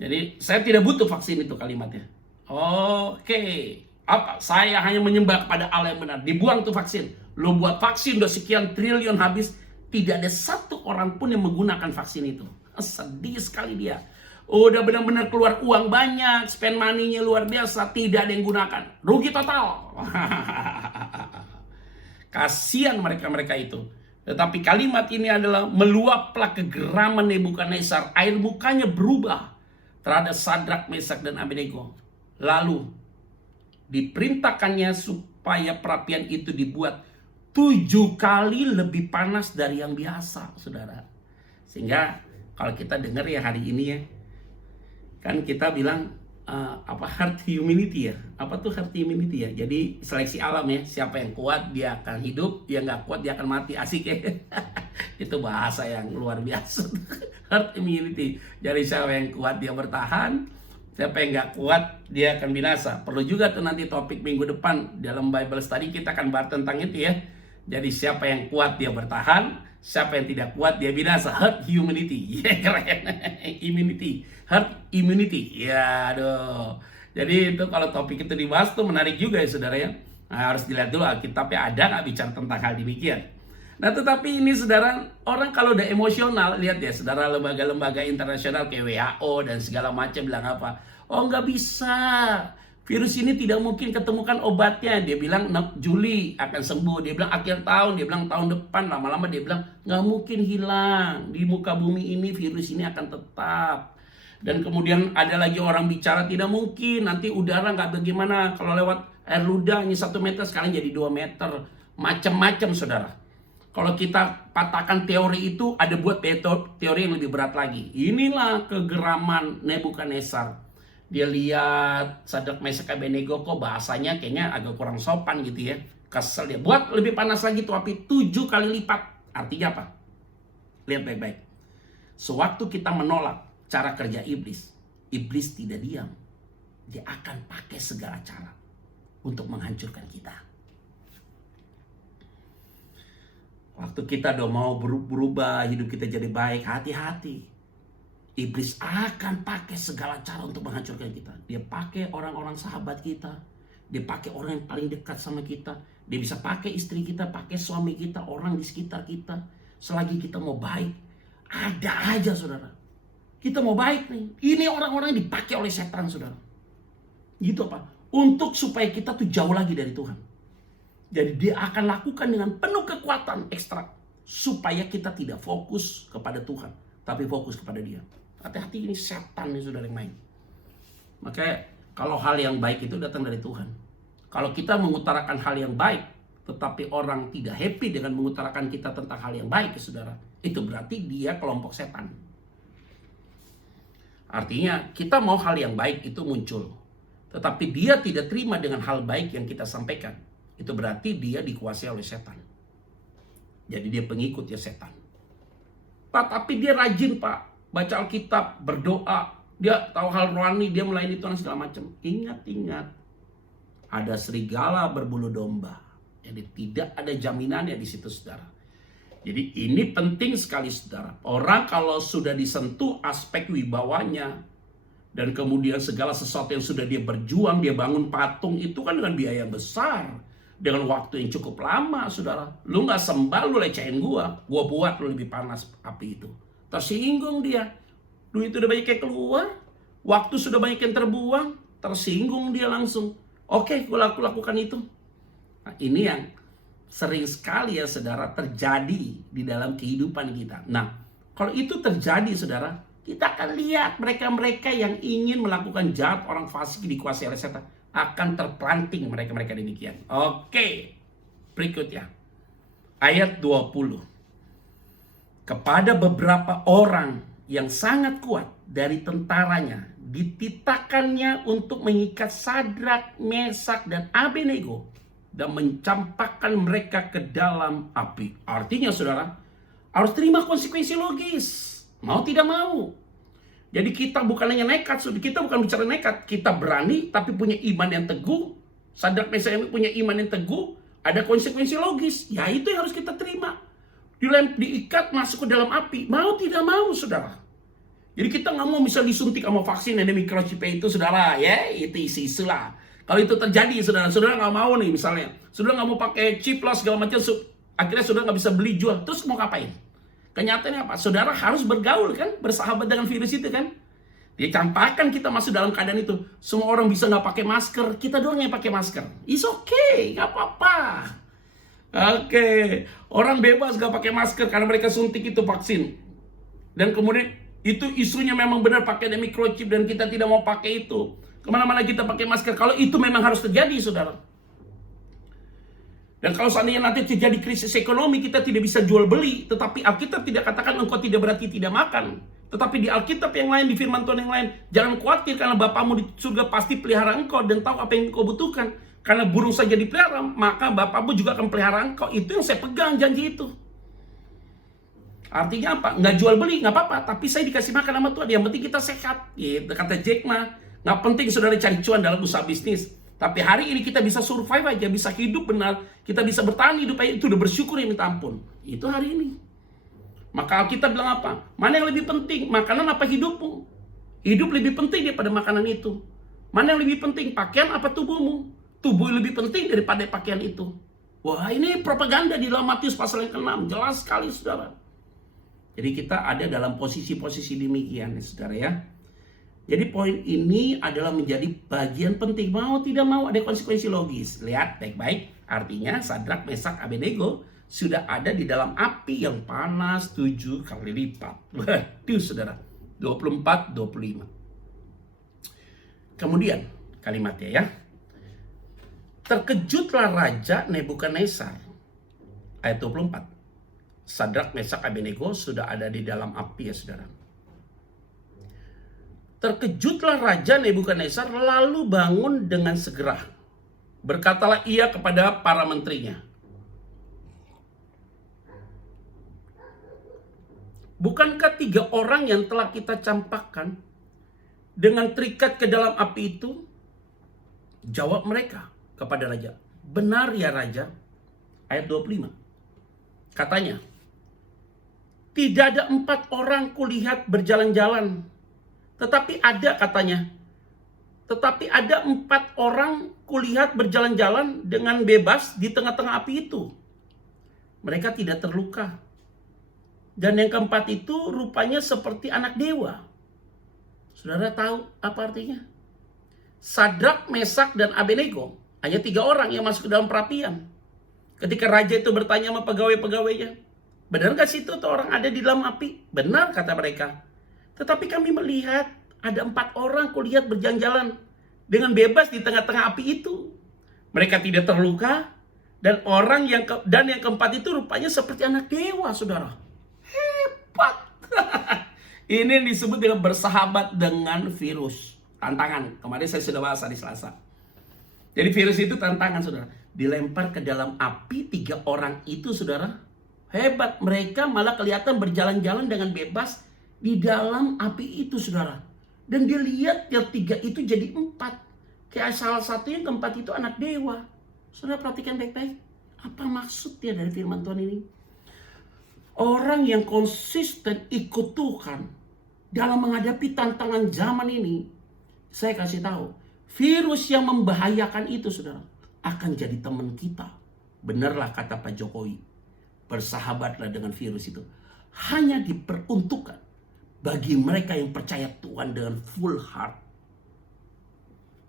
Jadi saya tidak butuh vaksin itu kalimatnya. Oke, apa? Saya hanya menyembah kepada Allah yang benar. Dibuang tuh vaksin. Lo buat vaksin udah sekian triliun habis, tidak ada satu orang pun yang menggunakan vaksin itu. Sedih sekali dia. Udah benar-benar keluar uang banyak, spend money-nya luar biasa, tidak ada yang gunakan. Rugi total. Kasihan mereka-mereka itu. Tetapi kalimat ini adalah meluaplah kegeraman Nebukadnezar. Air mukanya berubah terhadap Sadrak, Mesak, dan Abednego. Lalu diperintahkannya supaya perapian itu dibuat 7 kali lebih panas dari yang biasa, saudara. Sehingga kalau kita dengar ya hari ini ya, kan kita bilang herd immunity ya. Apa tuh herd immunity ya? Jadi seleksi alam ya. Siapa yang kuat dia akan hidup, yang nggak kuat dia akan mati. Asik ya. Itu bahasa yang luar biasa. Herd immunity. Jadi siapa yang kuat dia bertahan, siapa yang nggak kuat dia akan binasa. Perlu juga tuh nanti topik minggu depan dalam Bible Study kita akan bahas tentang itu ya. Jadi siapa yang kuat dia bertahan, siapa yang tidak kuat dia binasa. Herd immunity. Ya keren. Immunity. Herd immunity. Ya aduh. Jadi itu kalau topik itu dibahas tuh menarik juga ya saudara ya. Nah, harus dilihat dulu Alkitabnya ada nggak bicara tentang hal demikian. Nah tetapi ini saudara, orang kalau udah emosional, lihat ya saudara, lembaga-lembaga internasional kayak WHO dan segala macam bilang apa? Oh nggak bisa. Virus ini tidak mungkin ketemukan obatnya. Dia bilang Juli akan sembuh. Dia bilang akhir tahun. Dia bilang tahun depan. Lama-lama dia bilang nggak mungkin hilang. Di muka bumi ini virus ini akan tetap. Dan kemudian ada lagi orang bicara tidak mungkin. Nanti udara nggak bagaimana. Kalau lewat air ludah ini 1 meter sekarang jadi 2 meter. Macam-macam saudara. Kalau kita patahkan teori itu, ada buat teori yang lebih berat lagi. Inilah kegeraman Nebukadnezar. Dia lihat Sadrak, Mesak, Abednego kok bahasanya kayaknya agak kurang sopan gitu ya. Kesel dia. Buat lebih panas lagi tuh api 7 kali lipat. Artinya apa? Lihat baik-baik. Sewaktu kita menolak cara kerja iblis, iblis tidak diam. Dia akan pakai segala cara untuk menghancurkan kita. Waktu kita udah mau berubah, hidup kita jadi baik, hati-hati. Iblis akan pakai segala cara untuk menghancurkan kita. Dia pakai orang-orang sahabat kita. Dia pakai orang yang paling dekat sama kita. Dia bisa pakai istri kita, pakai suami kita, orang di sekitar kita. Selagi kita mau baik, ada aja saudara. Kita mau baik nih. Ini orang-orang yang dipakai oleh setan saudara. Gitu apa? Untuk supaya kita tuh jauh lagi dari Tuhan. Jadi dia akan lakukan dengan penuh kekuatan ekstra. Supaya kita tidak fokus kepada Tuhan. Tapi fokus kepada dia. Hati-hati ini setan nih saudara yang main. Makanya kalau hal yang baik itu datang dari Tuhan. Kalau kita mengutarakan hal yang baik, tetapi orang tidak happy dengan mengutarakan kita tentang hal yang baik ya saudara. Itu berarti dia kelompok setan. Artinya kita mau hal yang baik itu muncul. Tetapi dia tidak terima dengan hal baik yang kita sampaikan. Itu berarti dia dikuasai oleh setan. Jadi dia pengikut ya setan. Pak, tapi dia rajin pak. Baca Alkitab, berdoa, dia tahu hal rohani, dia melayani Tuhan segala macam. Ingat, ada serigala berbulu domba. Jadi tidak ada jaminannya di situ saudara. Jadi ini penting sekali saudara. Orang kalau sudah disentuh aspek wibawanya, dan kemudian segala sesuatu yang sudah dia berjuang, dia bangun patung, itu kan dengan biaya besar. Dengan waktu yang cukup lama saudara. Lu gak sembah, lu lecehin gua buat lu lebih panas api itu. Tersinggung dia. Duit udah banyak yang keluar. Waktu sudah banyak yang terbuang. Tersinggung dia langsung. Oke, gue lakukan itu. Nah, ini yang sering sekali ya saudara terjadi di dalam kehidupan kita. Nah, kalau itu terjadi saudara, kita akan lihat mereka-mereka yang ingin melakukan jahat, orang fasik dikuasai oleh setan, akan terpelanting mereka-mereka demikian. Oke, berikutnya. Ayat 20. Kepada beberapa orang yang sangat kuat dari tentaranya, dititahkannya untuk mengikat Sadrak, Mesak, dan Abednego dan mencampakkan mereka ke dalam api. Artinya saudara, harus terima konsekuensi logis. Mau tidak mau. Jadi kita bukan hanya nekat, kita bukan bicara nekat. Kita berani tapi punya iman yang teguh. Sadrak, Mesak punya iman yang teguh. Ada konsekuensi logis. Ya itu yang harus kita terima. Diikat masuk ke dalam api. Mau tidak mau, saudara. Jadi kita nggak mau misal disuntik sama vaksin yang microchip itu, saudara. Ya, itu isu-isu lah. Kalau itu terjadi, saudara nggak mau nih misalnya. Saudara nggak mau pakai chip lah segala macam. Akhirnya saudara nggak bisa beli jual. Terus mau ngapain? Kenyataannya apa? Saudara harus bergaul kan, bersahabat dengan virus itu kan. Dia campakkan kita masuk dalam keadaan itu. Semua orang bisa nggak pakai masker, kita doang yang pakai masker. It's okay, nggak apa-apa. Oke, orang bebas nggak pakai masker karena mereka suntik itu vaksin. Dan kemudian itu isunya memang benar pakai microchip dan kita tidak mau pakai itu. Kemana-mana kita pakai masker. Kalau itu memang harus terjadi, saudara. Dan kalau seandainya nanti terjadi krisis ekonomi, kita tidak bisa jual beli. Tetapi Alkitab tidak katakan engkau tidak berarti tidak makan. Tetapi di Alkitab yang lain, di firman Tuhan yang lain, jangan khawatir karena Bapamu di surga pasti pelihara engkau dan tahu apa yang engkau butuhkan. Karena burung saja dipelihara, maka Bapamu juga akan pelihara engkau. Itu yang saya pegang janji itu. Artinya apa? Nggak jual beli, nggak apa-apa. Tapi saya dikasih makan sama Tuhan. Yang penting kita sehat. Gitu, kata Jack Ma. Nggak penting saudara cari cuan dalam usaha bisnis. Tapi hari ini kita bisa survive aja, bisa hidup benar. Kita bisa bertahan hidup aja. Itu udah bersyukur ya minta ampun. Itu hari ini. Maka Alkitab bilang apa? Mana yang lebih penting? Makanan apa hidupmu? Hidup lebih penting daripada makanan itu. Mana yang lebih penting? Pakaian apa tubuhmu? Tubuh lebih penting daripada pakaian itu. Wah, ini propaganda di dalam Matius pasal yang ke-6. Jelas sekali, saudara. Jadi kita ada dalam posisi-posisi demikian, saudara ya. Jadi poin ini adalah menjadi bagian penting. Mau tidak mau ada konsekuensi logis. Lihat baik-baik. Artinya Sadrak, Mesak, Abednego sudah ada di dalam api yang panas 7 kali lipat. Waduh saudara. 24, 25. Kemudian kalimatnya ya. Terkejutlah Raja Nebukadnezar. Ayat 24. Sadrak, Mesak, Abednego sudah ada di dalam api ya saudara. Terkejutlah Raja Nebukadnezar lalu bangun dengan segera. Berkatalah ia kepada para menterinya. Bukankah 3 orang yang telah kita campakkan dengan terikat ke dalam api itu? Jawab mereka kepada Raja. Benar ya Raja. Ayat 25. Katanya. Tidak ada 4 orang kulihat berjalan-jalan. Tetapi ada katanya. Tetapi ada 4 orang kulihat berjalan-jalan dengan bebas di tengah-tengah api itu. Mereka tidak terluka. Dan yang keempat itu rupanya seperti anak dewa. Saudara tahu apa artinya? Sadrak, Mesak, dan Abednego. Hanya 3 orang yang masuk ke dalam perapian. Ketika raja itu bertanya sama pegawai-pegawainya. Benar gak sih itu orang ada di dalam api? Benar kata mereka. Tetapi kami melihat ada 4 orang kulihat berjalan-jalan dengan bebas di tengah-tengah api itu. Mereka tidak terluka. Dan yang keempat itu rupanya seperti anak dewa, saudara. Hebat. Ini yang disebut dengan bersahabat dengan virus. Tantangan. Kemarin saya sudah bahas hari Selasa. Jadi virus itu tantangan, saudara. Dilempar ke dalam api 3 orang itu, saudara. Hebat. Mereka malah kelihatan berjalan-jalan dengan bebas di dalam api itu, saudara. Dan dia lihat yang 3 itu jadi 4. Kayak salah satu yang keempat itu anak dewa. Saudara perhatikan baik-baik. Apa maksudnya dari firman Tuhan ini? Orang yang konsisten ikut Tuhan dalam menghadapi tantangan zaman ini, saya kasih tahu, virus yang membahayakan itu, saudara, akan jadi teman kita. Benarlah kata Pak Jokowi, bersahabatlah dengan virus itu. Hanya diperuntukkan bagi mereka yang percaya Tuhan dengan full heart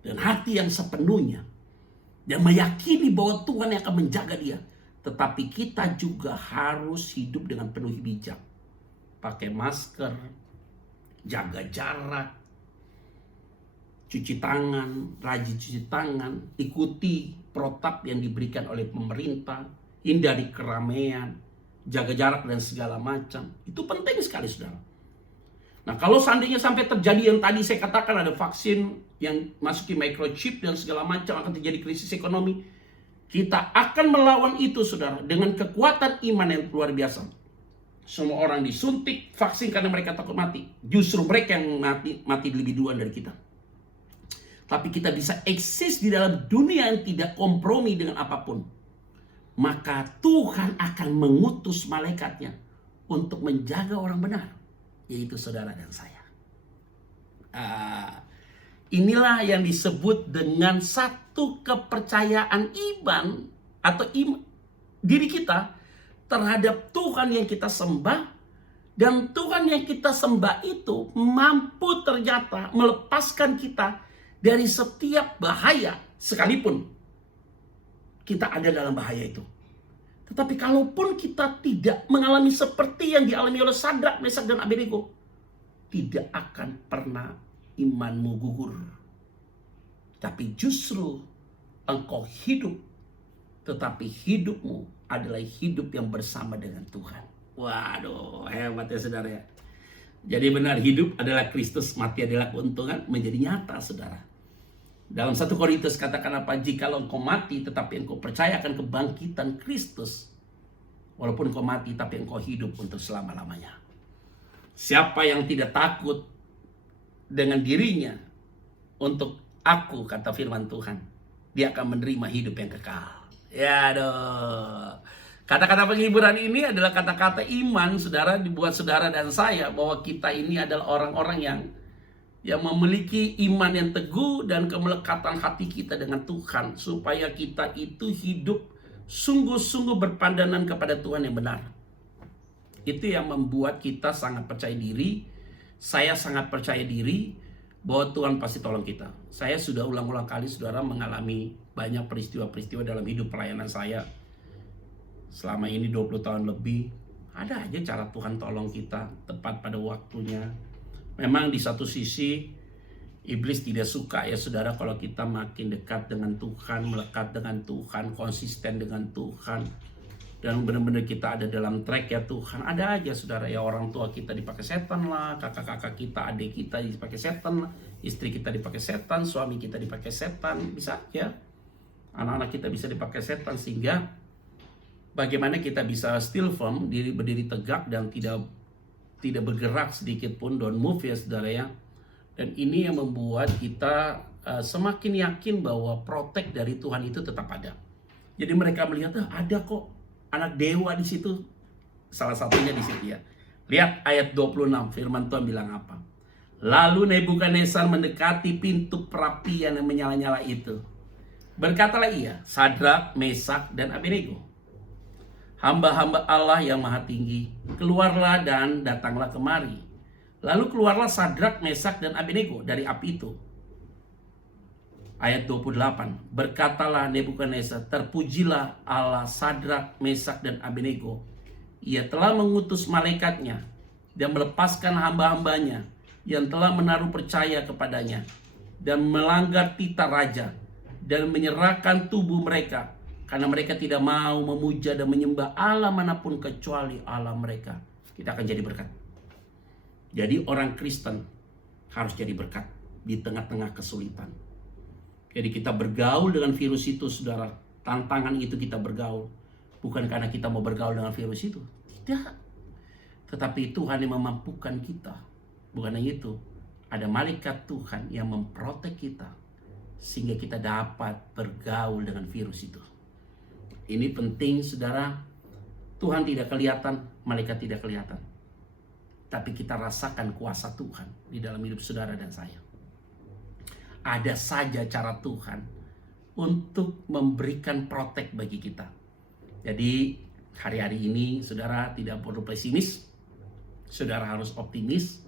dan hati yang sepenuhnya, dan meyakini bahwa Tuhan yang akan menjaga dia. Tetapi kita juga harus hidup dengan penuh bijak. Pakai masker, jaga jarak, cuci tangan, rajin cuci tangan, ikuti protap yang diberikan oleh pemerintah, hindari keramaian, jaga jarak dan segala macam. Itu penting sekali, saudara. Nah, kalau seandainya sampai terjadi yang tadi saya katakan, ada vaksin yang masuki microchip dan segala macam, akan terjadi krisis ekonomi. Kita akan melawan itu, saudara, dengan kekuatan iman yang luar biasa. Semua orang disuntik vaksin karena mereka takut mati. Justru mereka yang mati lebih duluan dari kita. Tapi kita bisa eksis di dalam dunia yang tidak kompromi dengan apapun. maka Tuhan akan mengutus malaikatnya untuk menjaga orang benar, yaitu saudara dan saya. Inilah yang disebut dengan satu kepercayaan iman atau diri kita terhadap Tuhan yang kita sembah. Dan Tuhan yang kita sembah itu mampu ternyata melepaskan kita dari setiap bahaya, sekalipun kita ada dalam bahaya itu. Tetapi kalaupun kita tidak mengalami seperti yang dialami oleh Sadrak, Mesak, dan Abednego, tidak akan pernah imanmu gugur. Tapi justru engkau hidup, tetapi hidupmu adalah hidup yang bersama dengan Tuhan. Waduh, hebat ya saudara ya. Jadi benar, hidup adalah Kristus, mati adalah keuntungan, menjadi nyata saudara. Dalam 1 Korintus katakan apa? Jikalau engkau mati tetapi engkau percaya akan kebangkitan Kristus, walaupun engkau mati tapi engkau hidup untuk selama-lamanya. Siapa yang tidak takut dengan dirinya untuk aku, kata firman Tuhan, dia akan menerima hidup yang kekal. Ya aduh. Kata-kata penghiburan ini adalah kata-kata iman saudara, dibuat saudara dan saya, bahwa kita ini adalah orang-orang yang memiliki iman yang teguh dan kemelekatan hati kita dengan Tuhan, supaya kita itu hidup sungguh-sungguh berpandangan kepada Tuhan yang benar. Itu yang membuat kita sangat percaya diri. Saya sangat percaya diri bahwa Tuhan pasti tolong kita. Saya sudah ulang-ulang kali saudara mengalami banyak peristiwa-peristiwa dalam hidup pelayanan saya selama ini 20 tahun lebih. Ada aja cara Tuhan tolong kita tepat pada waktunya. Memang di satu sisi iblis tidak suka ya saudara kalau kita makin dekat dengan Tuhan, melekat dengan Tuhan, konsisten dengan Tuhan, dan benar-benar kita ada dalam track ya Tuhan. Ada aja saudara ya, orang tua kita dipakai setan lah, kakak-kakak kita, adik kita dipakai setan, istri kita dipakai setan, suami kita dipakai setan, bisa ya, anak-anak kita bisa dipakai setan. Sehingga bagaimana kita bisa still firm, berdiri tegak dan tidak bergerak sedikit pun, don't move ya saudara ya. Dan ini yang membuat kita semakin yakin bahwa protek dari Tuhan itu tetap ada. Jadi mereka melihat ada kok anak dewa di situ. Salah satunya di situ ya. Lihat ayat 26, firman Tuhan bilang apa? Lalu Nebukadnezar mendekati pintu perapian yang menyala-nyala itu. Berkatalah ia, Sadrak, Mesak, dan Abednego, hamba-hamba Allah yang maha tinggi, keluarlah dan datanglah kemari. Lalu keluarlah Sadrak, Mesak, dan Abednego dari api itu. Ayat 28, berkatalah Nebukadnezar, terpujilah Allah Sadrak, Mesak, dan Abednego. Ia telah mengutus malaikatnya dan melepaskan hamba-hambanya yang telah menaruh percaya kepadanya dan melanggar titah raja dan menyerahkan tubuh mereka, karena mereka tidak mau memuja dan menyembah Allah manapun kecuali Allah mereka. Kita akan jadi berkat. Jadi orang Kristen harus jadi berkat di tengah-tengah kesulitan. Jadi kita bergaul dengan virus itu saudara. Tantangan itu kita bergaul. Bukan karena kita mau bergaul dengan virus itu. Tidak. Tetapi Tuhan yang memampukan kita. Bukan hanya itu. Ada malaikat Tuhan yang memprotek kita. Sehingga kita dapat bergaul dengan virus itu. Ini penting saudara. Tuhan tidak kelihatan, malaikat tidak kelihatan. Tapi kita rasakan kuasa Tuhan di dalam hidup saudara dan saya. Ada saja cara Tuhan untuk memberikan protek bagi kita. Jadi hari-hari ini saudara tidak perlu pesimis. Saudara harus optimis.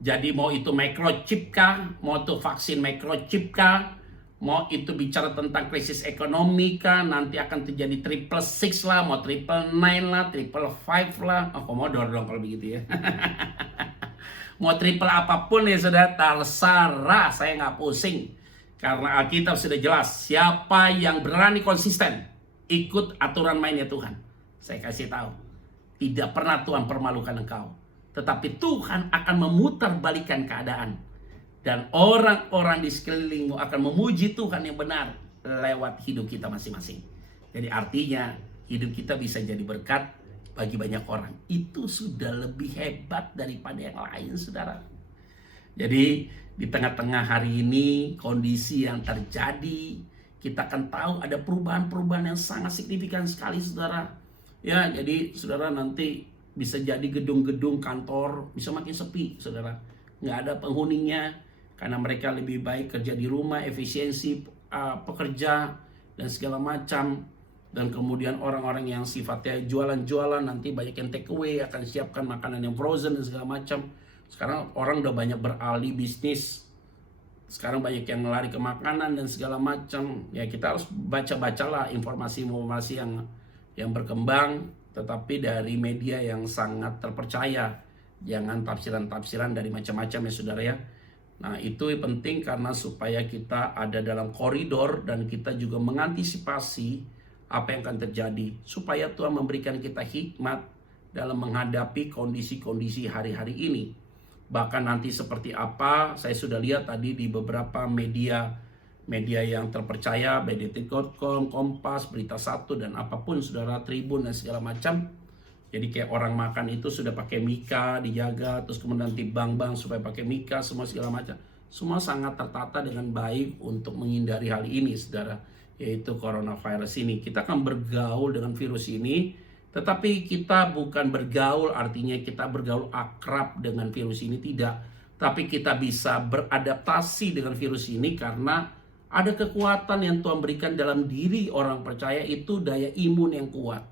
Jadi mau itu microchip kah, mau itu vaksin microchip kah, mau itu bicara tentang krisis ekonomi kah, nanti akan terjadi 666 lah, mau 999 lah, 555 lah. Oh, Komodor dong kalau begitu ya. Mau triple apapun ya saudara, terserah, saya nggak pusing. Karena Alkitab sudah jelas, siapa yang berani konsisten ikut aturan mainnya Tuhan. Saya kasih tahu, tidak pernah Tuhan permalukan engkau. Tetapi Tuhan akan memutarbalikkan keadaan. Dan orang-orang di sekelilingmu akan memuji Tuhan yang benar lewat hidup kita masing-masing. Jadi artinya hidup kita bisa jadi berkat bagi banyak orang. Itu sudah lebih hebat daripada yang lain saudara. Jadi di tengah-tengah hari ini kondisi yang terjadi kita akan tahu ada perubahan-perubahan yang sangat signifikan sekali, saudara. Ya, jadi saudara nanti bisa jadi gedung-gedung kantor bisa makin sepi, saudara. Nggak ada penghuninya karena mereka lebih baik kerja di rumah, efisiensi pekerja dan segala macam. Dan kemudian orang-orang yang sifatnya jualan-jualan nanti banyak yang take away, akan siapkan makanan yang frozen dan segala macam. Sekarang orang udah banyak beralih bisnis. Sekarang banyak yang lari ke makanan dan segala macam. Ya, kita harus baca-bacalah informasi-informasi yang berkembang, tetapi dari media yang sangat terpercaya. Jangan tafsiran-tafsiran dari macam-macam ya, saudara ya. Nah, itu penting karena supaya kita ada dalam koridor dan kita juga mengantisipasi apa yang akan terjadi, supaya Tuhan memberikan kita hikmat dalam menghadapi kondisi-kondisi hari-hari ini. Bahkan nanti seperti apa, saya sudah lihat tadi di beberapa media yang terpercaya, BDT.com, Kompas, Berita Satu, dan apapun, saudara, Tribun dan segala macam. Jadi kayak orang makan itu sudah pakai mika, dijaga, terus kemudian nanti bank-bank supaya pakai mika, semua segala macam. Semua sangat tertata dengan baik untuk menghindari hal ini, saudara, yaitu coronavirus ini. Kita akan bergaul dengan virus ini, tetapi kita bukan bergaul artinya kita bergaul akrab dengan virus ini, tidak. Tapi kita bisa beradaptasi dengan virus ini karena ada kekuatan yang Tuhan berikan dalam diri orang percaya, itu daya imun yang kuat.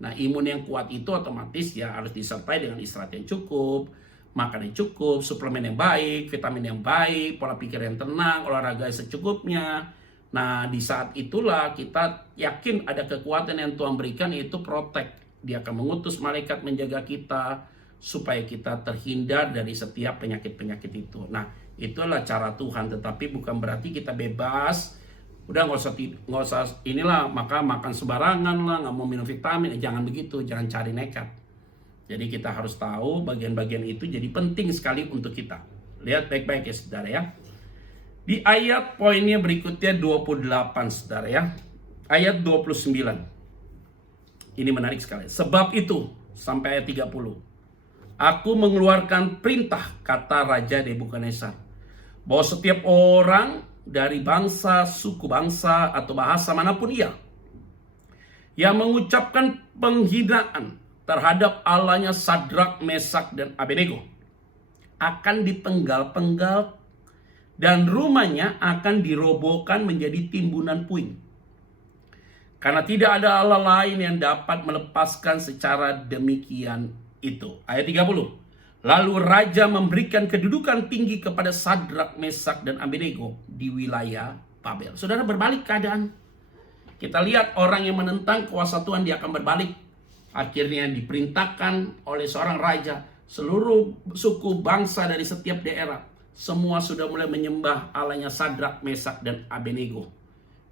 Nah, imun yang kuat itu otomatis ya harus disertai dengan istirahat yang cukup, makan yang cukup, suplemen yang baik, vitamin yang baik, pola pikir yang tenang, olahraga secukupnya. Nah, di saat itulah kita yakin ada kekuatan yang Tuhan berikan, yaitu protect. Dia akan mengutus malaikat menjaga kita supaya kita terhindar dari setiap penyakit-penyakit itu. Nah, itulah cara Tuhan, tetapi bukan berarti kita bebas. Udah nggak usah inilah, maka makan sembarangan lah, nggak mau minum vitamin. Jangan begitu, jangan cari nekat. Jadi kita harus tahu bagian-bagian itu jadi penting sekali untuk kita. Lihat baik-baik ya, saudara ya. Di ayat poinnya berikutnya 28, saudara ya. Ayat 29. Ini menarik sekali. Sebab itu, sampai ayat 30. Aku mengeluarkan perintah, kata Raja Nebukadnezar, bahwa setiap orang dari bangsa, suku bangsa, atau bahasa manapun ia, yang mengucapkan penghinaan terhadap Allahnya Sadrak, Mesak, dan Abednego, akan dipenggal-penggal dan rumahnya akan dirobohkan menjadi timbunan puing. Karena tidak ada Allah lain yang dapat melepaskan secara demikian itu. Ayat 30. Lalu Raja memberikan kedudukan tinggi kepada Sadrak, Mesak, dan Abednego di wilayah Babel. Saudara, berbalik keadaan. Kita lihat orang yang menentang kuasa Tuhan, dia akan berbalik. Akhirnya diperintahkan oleh seorang raja, seluruh suku bangsa dari setiap daerah, semua sudah mulai menyembah Allahnya Sadrak, Mesak, dan Abednego.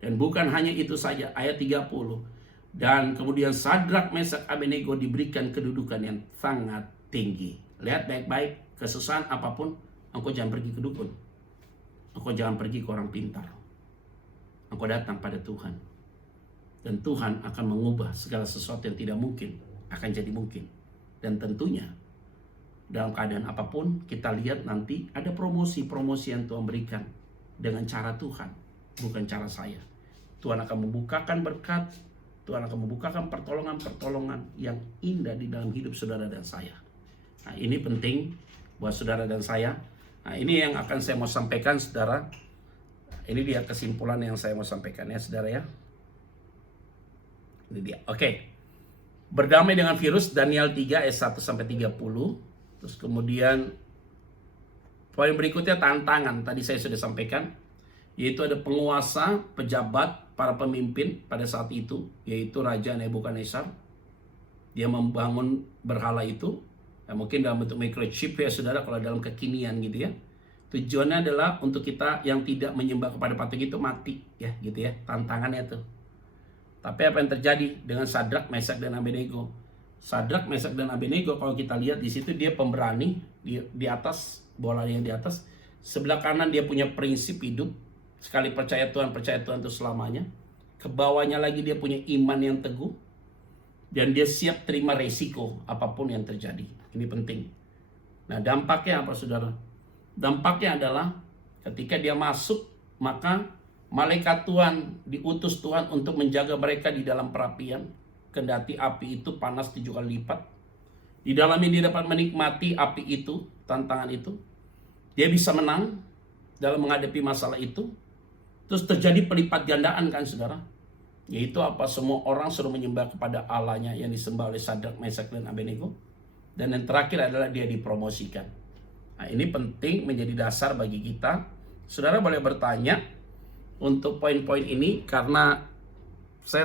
Dan bukan hanya itu saja, ayat 30. Dan kemudian Sadrak, Mesak, Abednego diberikan kedudukan yang sangat tinggi. Lihat baik-baik, kesusahan apapun, engkau jangan pergi ke dukun. Engkau jangan pergi ke orang pintar. Engkau datang pada Tuhan. Dan Tuhan akan mengubah segala sesuatu yang tidak mungkin, akan jadi mungkin. Dan tentunya, dalam keadaan apapun, kita lihat nanti ada promosi-promosi yang Tuhan berikan dengan cara Tuhan, bukan cara saya. Tuhan akan membukakan berkat, Tuhan akan membukakan pertolongan-pertolongan yang indah di dalam hidup saudara dan saya. Nah, ini penting buat saudara dan saya. Nah, ini yang akan saya mau sampaikan, saudara. Ini dia kesimpulan yang saya mau sampaikan ya, saudara ya. Ini dia. Oke. Berdamai dengan virus, Daniel 3 ayat 1 sampai 30. Terus kemudian poin berikutnya tantangan. Tadi saya sudah sampaikan, yaitu ada penguasa, pejabat, para pemimpin pada saat itu, yaitu Raja Nebukadnezar. Dia membangun berhala itu. Ya, mungkin dalam bentuk microchip ya, saudara, kalau dalam kekinian gitu ya. Tujuannya adalah untuk kita yang tidak menyembah kepada patung itu mati ya, gitu ya. Tantangannya tuh. Tapi apa yang terjadi dengan Sadrak, Mesak, dan Abednego? Sadrak, Mesak, dan Abednego, kalau kita lihat di situ dia pemberani, di atas, bolanya di atas. Sebelah kanan dia punya prinsip hidup, sekali percaya Tuhan itu selamanya. Kebawahnya lagi dia punya iman yang teguh, dan dia siap terima resiko apapun yang terjadi. Ini penting. Nah, dampaknya apa, saudara? Dampaknya adalah ketika dia masuk, maka Malaikat Tuhan diutus Tuhan untuk menjaga mereka di dalam perapian. Kendati api itu panas 7 kali lipat. Di dalamnya dia dapat menikmati api itu, tantangan itu. Dia bisa menang dalam menghadapi masalah itu. Terus terjadi pelipat gandaan kan saudara. Yaitu apa? Semua orang suruh menyembah kepada Allahnya yang disembah oleh Sadrak, Mesak, dan Abednego. Dan yang terakhir adalah dia dipromosikan. Nah, ini penting menjadi dasar bagi kita. Saudara boleh bertanya untuk poin-poin ini karena saya